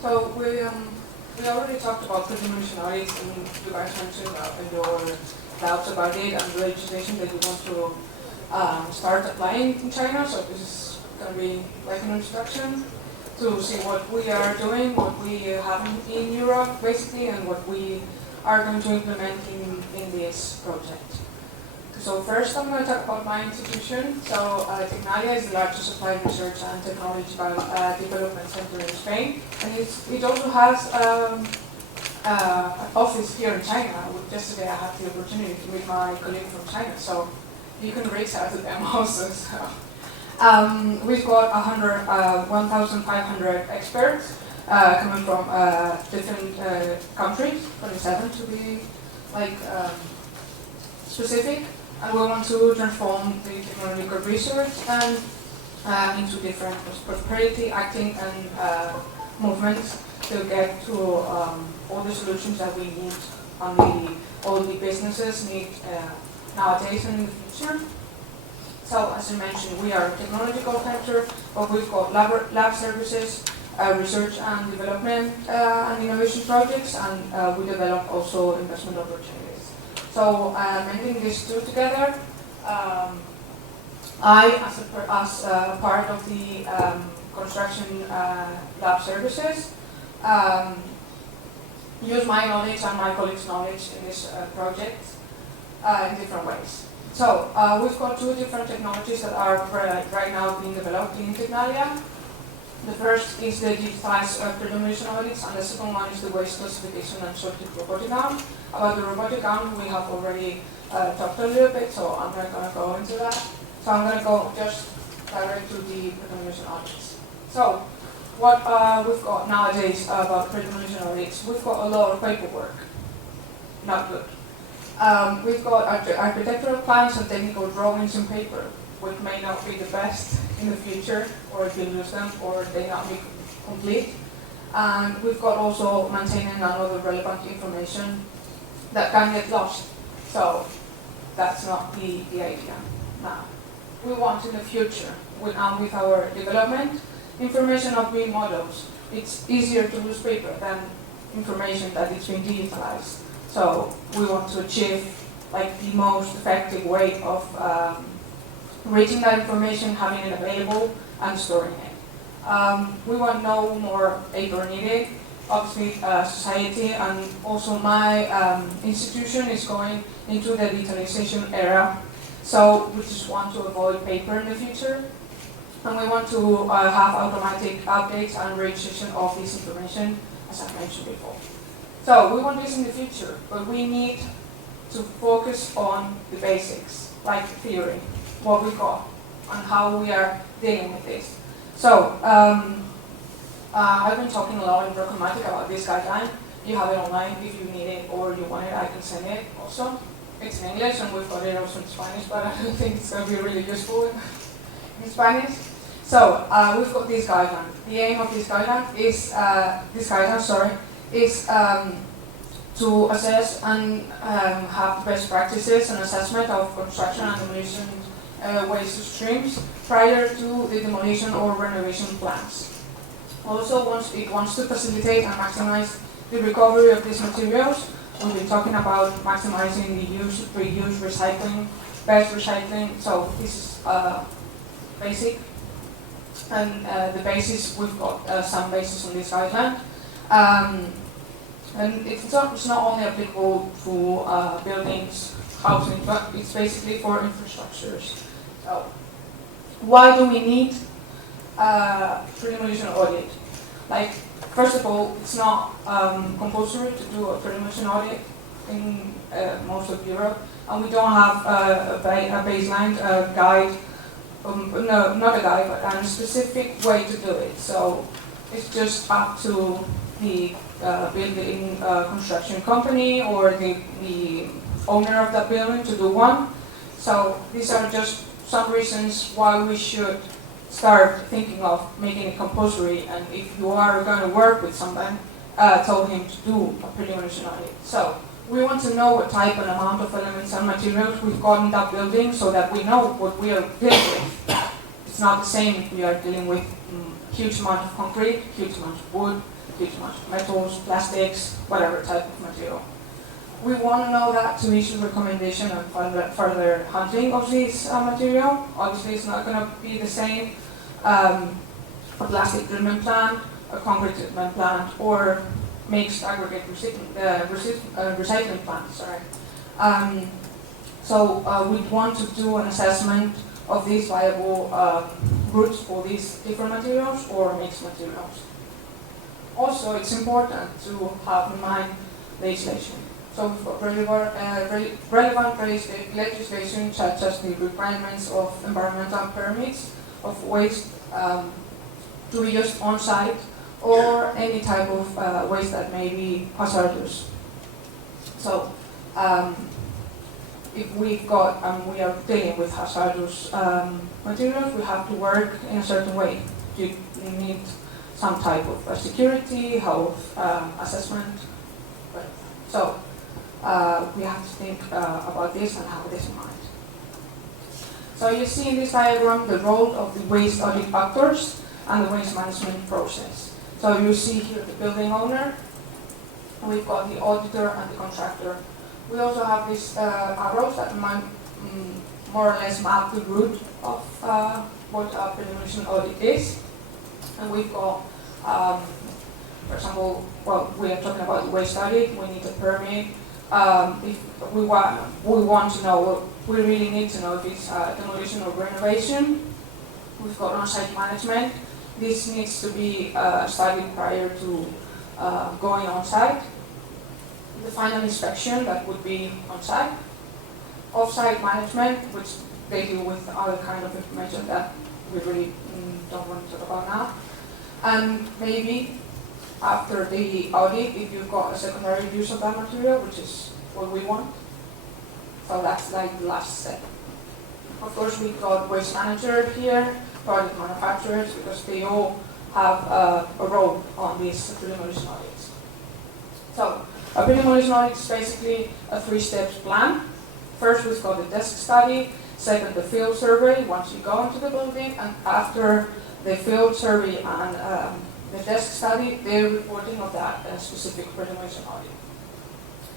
So we already talked about demolition audits, and you guys mentioned your doubts about it and the legislation that you want to start applying in China. So this is going to be like an introduction to see what we are doing, what we have in Europe, basically, and what we are going to implement in this project. So first I'm going to talk about my institution. So Tecnalia is the largest applied research and technological development center in Spain. And it also has an office here in China. Yesterday I had the opportunity to meet my colleague from China, so you can reach out to them also. So. We've got 1,500 experts coming from different countries, 27 to be specific. And we want to transform the technological research and into different prosperity, acting, and movements to get to all the solutions that we need and all the businesses need nowadays and in the future. So, as I mentioned, we are a technological center, but we've got lab services, research and development and innovation projects, and we develop also investment opportunities. So, linking these two together, I, as a part of the construction lab services, use my knowledge and my colleagues' knowledge in this project in different ways. So, we've got two different technologies that are right now being developed in Tecnalia. The first is the digitalized predemolition audits, and the second one is the waste classification and sorted robotic arm. About the robotic arm, we have already talked a little bit, so I'm not going to go into that. So I'm going to go just direct to the predemolition audits. So what we've got nowadays about predemolition audits, we've got a lot of paperwork. Not good. We've got architectural plans and technical drawings in paper, which may not be the best in the future, or if you lose them, or they not be complete. And we've got also maintaining another relevant information that can get lost. So that's not the idea. Now, we want in the future, with our development, information of being models. It's easier to lose paper than information that is being digitalized. So we want to achieve the most effective way of reaching that information, having it available, and storing it. We want no more paper needed. Obviously, society and also my institution is going into the digitalization era. So we just want to avoid paper in the future. And we want to have automatic updates and registration of this information, as I mentioned before. So we want this in the future, but we need to focus on the basics, like theory, what we got, and how we are dealing with this. So I've been talking a lot in RECONMATIC about this guideline. You have it online if you need it or you want it, I can send it also. It's in English and we've got it also in Spanish, but I don't think it's going to be really useful in Spanish. So we've got this guideline. The aim of this guideline is to assess and have best practices and assessment of construction and demolition waste streams prior to the demolition or renovation plans. Also, it wants to facilitate and maximize the recovery of these materials. We've been talking about maximizing the use, reuse, recycling, best recycling. So this is basic. And the basis, we've got some basis on this guideline. And it's not only applicable to buildings, housing, but it's basically for infrastructures. So why do we need predemolition audit? First of all, it's not compulsory to do a predemolition audit in most of Europe, and we don't have a baseline guide. No, not a guide, but a specific way to do it. So it's just up to the building construction company or the owner of that building to do one. So these are just some reasons why we should start thinking of making it compulsory, and if you are going to work with someone, tell him to do a predemolition audit. So we want to know what type and amount of elements and materials we've got in that building so that we know what we are dealing with. It's not the same if we are dealing with huge amount of concrete, huge amount of wood, huge amount of metals, plastics, whatever type of material. We want to know that to issue recommendation and further handling of this material. Obviously, it's not going to be the same a plastic treatment plant, a concrete treatment plant, or mixed aggregate recycling plant. Sorry. So we want to do an assessment of these viable routes for these different materials or mixed materials. Also, it's important to have in mind legislation. So we've got relevant legislation such as the requirements of environmental permits of waste to be used on site or any type of waste that may be hazardous. So if we've got we are dealing with hazardous materials, we have to work in a certain way. You need some type of security, health assessment. So we have to think about this and have this in mind. So you see in this diagram the role of the waste audit actors and the waste management process. So you see here the building owner, we've got the auditor and the contractor. We also have these arrows that might more or less map the route of what a predemolition audit is. And we've got, for example, well, we are talking about the waste audit, we need a permit. If we want to know, we really need to know if it's demolition or renovation. We've got on-site management. This needs to be studied prior to going on-site. The final inspection, that would be on-site. Off-site management, which they deal with other kind of information that we really don't want to talk about now. And maybe after the audit, if you've got a secondary use of that material, which is what we want. So that's like the last step. Of course, we've got waste manager here, product manufacturers, because they all have a role on these predemolition audits. So a predemolition audit is basically a 3-step plan. First, we've got the desk study. Second, the field survey, once you go into the building. And after the field survey and the desk study, they're reporting of that specific predemolition audit.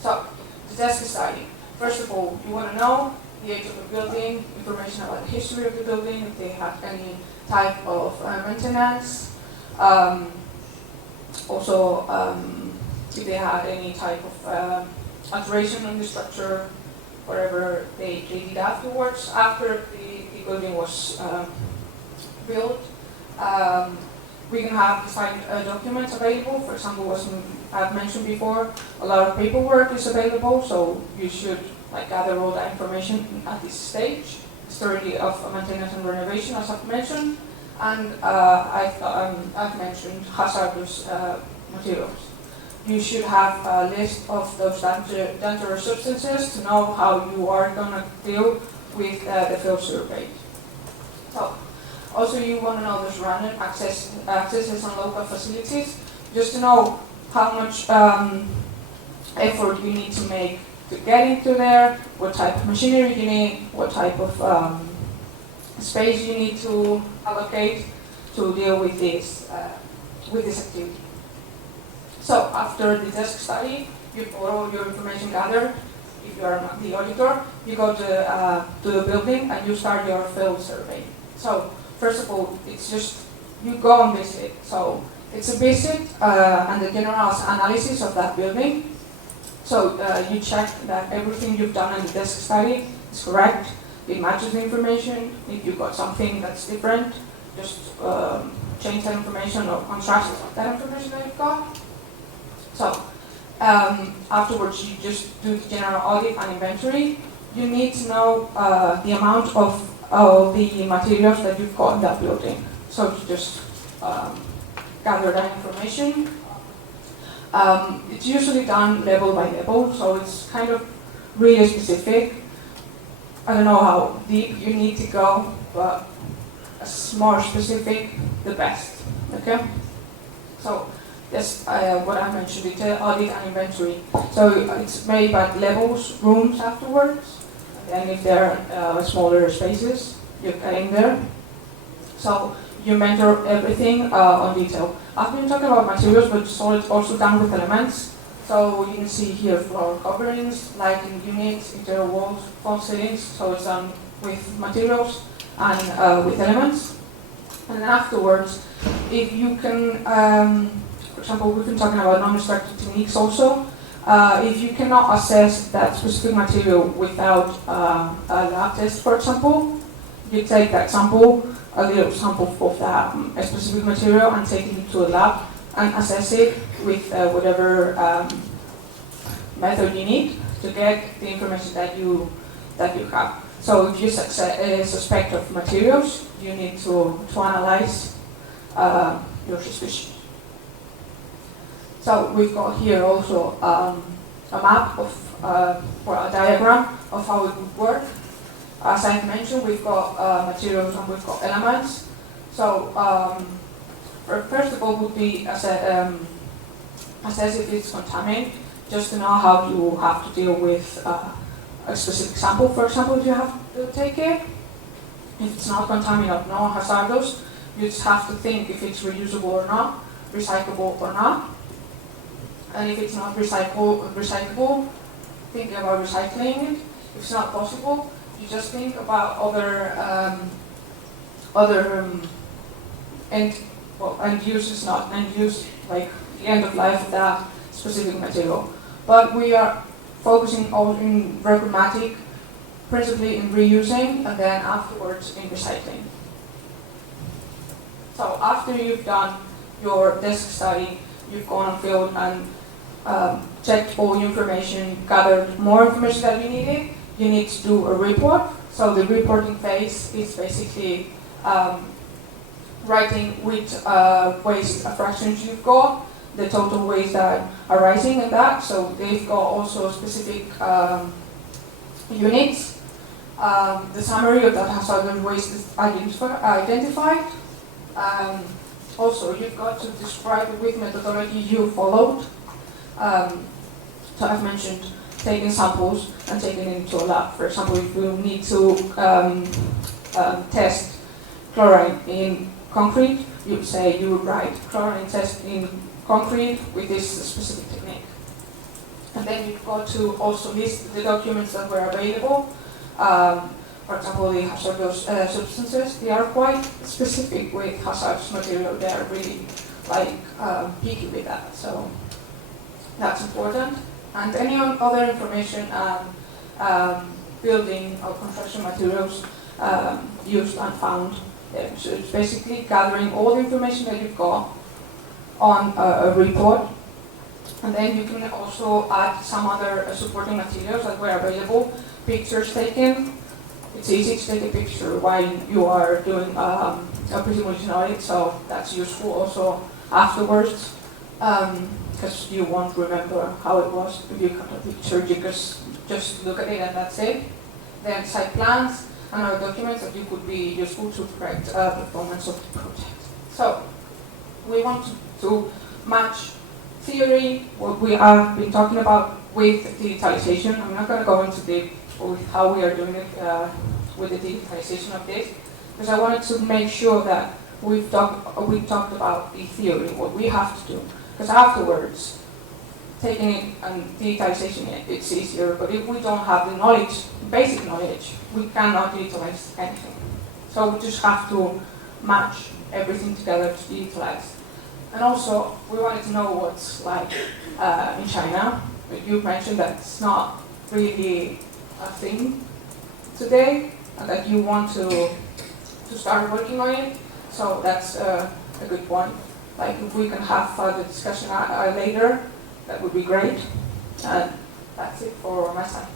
So, the desk study. First of all, you want to know the age of the building, information about the history of the building, if they have any type of maintenance. Also, if they had any type of alteration in the structure, whatever they did afterwards, after the building was built. We can have defined documents available. For example, as I've mentioned before, a lot of paperwork is available, so you should gather all that information at this stage. History of maintenance and renovation, as I've mentioned, and I've mentioned hazardous materials. You should have a list of those dangerous substances to know how you are going to deal with the field survey. So, also you want to know those random accesses on local facilities, just to know how much effort you need to make to get into there, what type of machinery you need, what type of space you need to allocate to deal with this activity. So after the desk study, you put all your information gathered. If you are the auditor, you go to the building and you start your field survey. So first of all, it's just you go and visit. So it's a visit and the general analysis of that building. So you check that everything you've done in the desk study is correct. It matches the information. If you've got something that's different, just change that information or contrast that information that you've got. So afterwards, you just do the general audit and inventory. You need to know the amount of the materials that you've got in that building. So to just gather that information. It's usually done level by level, so it's kind of really specific. I don't know how deep you need to go, but as more specific, the best. Okay? So that's what I mentioned, detail, audit, and inventory. So it's made by levels, rooms afterwards, and if there are smaller spaces, you get in there. So you mentor everything on detail. I've been talking about materials, but it's also done with elements. So you can see here floor coverings, lighting units, interior walls, false ceilings. So it's done with materials and with elements. And then afterwards, if you can, for example, we've been talking about non-destructive techniques also. If you cannot assess that specific material without a lab test, for example, you take that sample, a little sample of that a specific material, and take it into a lab and assess it with whatever method you need to get the information that you have. So if you suspect of materials, you need to analyze your suspicion. So we've got here also a map of, or a diagram of how it would work. As I've mentioned, we've got materials and we've got elements. So first of all would be assess if it's contaminated, just to know how you have to deal with a specific sample. For example, if you have to take it, if it's not contaminated, no hazardous, you just have to think if it's reusable or not, recyclable or not. And if it's not recyclable, think about recycling it. If it's not possible, you just think about other end use, not end use, like the end of life of that specific material. But we are focusing on in RECONMATIC, principally in reusing, and then afterwards in recycling. So after you've done your desk study, you've gone on field and checked all your information, gathered more information that you needed, you need to do a report. So the reporting phase is basically writing which waste fractions you've got, the total waste that are rising and that. So they've got also specific units. The summary of that hazardous waste is identified. Also, you've got to describe which methodology you followed. So I've mentioned taking samples and taking it into a lab. For example, if you need to test chlorine in concrete, you would write chlorine test in concrete with this specific technique. And then you've got to also list the documents that were available. For example, the hazardous substances, they are quite specific with hazardous material. They are really picky with that. So that's important. And any other information building or construction materials used and found. So it's basically gathering all the information that you've got on a report. And then you can also add some other supporting materials that were available, pictures taken. It's easy to take a picture while you are doing a Predemolition audit, so that's useful also afterwards. Because you won't remember how it was if you cut a picture, you just look at it and that's it. Then site plans and other documents that you could be useful to correct performance of the project. So we want to match theory, what we have been talking about, with digitalization. I'm not going to go into deep with how we are doing it with the digitalization of this, because I wanted to make sure that we talked about the theory, what we have to do. Because afterwards, taking it and digitalization it's easier, but if we don't have the knowledge, basic knowledge, we cannot digitalize anything. So we just have to match everything together to digitalize. And also, we wanted to know what's like in China. You mentioned that it's not really a thing today, and that you want to start working on it. So that's a good point. Like if we can have further discussion later, that would be great. And that's it for my side.